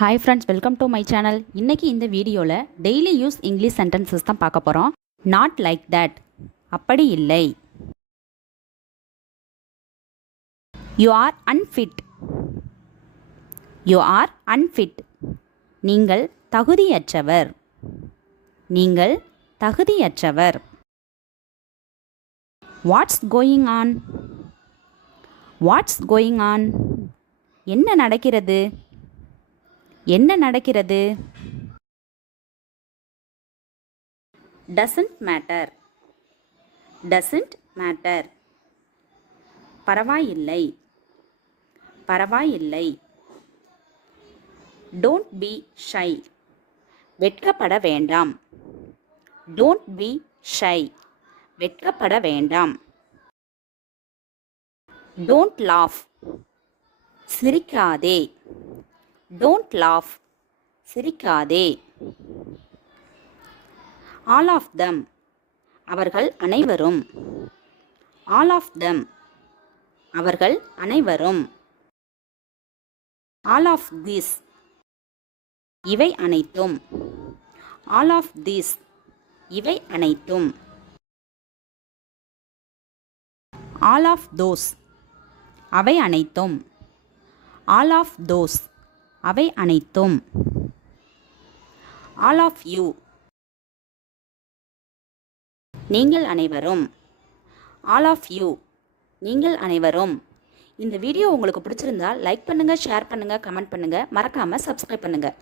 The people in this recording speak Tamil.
Hi friends, welcome to my channel. இன்றைக்கி இந்த வீடியோவில் டெய்லி யூஸ் இங்கிலீஷ் சென்டென்சஸ் தான் பார்க்க போகிறோம். நாட் லைக் தட், அப்படி இல்லை. You are unfit. You are unfit, நீங்கள் தகுதியற்றவர். நீங்கள் தகுதியற்றவர். What's going on. What's going on, என்ன நடக்கிறது? என்ன நடக்கிறது? Doesn't matter. டசன்ட் மேட்டர், பரவாயில்லை. பரவாயில்லை. டோன்ட் பி ஷை, வெட்கப்பட வேண்டாம். டோன்ட் பி ஷை, வெட்கப்பட வேண்டாம். டோன்ட் லாஃப், சிரிக்காதே. டோன்ட் லாஃப், சிரிக்காதே. ஆல் ஆஃப் தம், அவர்கள் அனைவரும். ஆல் ஆஃப் தம், அவர்கள் அனைவரும். ஆல் ஆஃப் தீஸ், இவை அனைத்தும். ஆல் ஆஃப் தீஸ், இவை அனைத்தும். ஆல் ஆஃப் தோஸ், அவை அனைத்தும். ஆல் ஆஃப் தோஸ், அவை அனைத்தும். ஆல் ஆஃப் யூ, நீங்கள் அனைவரும். ஆல் ஆஃப் யூ, நீங்கள் அனைவரும். இந்த வீடியோ உங்களுக்கு பிடிச்சிருந்தா லைக் பண்ணுங்கள், ஷேர் பண்ணுங்கள், கமெண்ட் பண்ணுங்கள், மறக்காமல் சப்ஸ்கிரைப் பண்ணுங்கள்.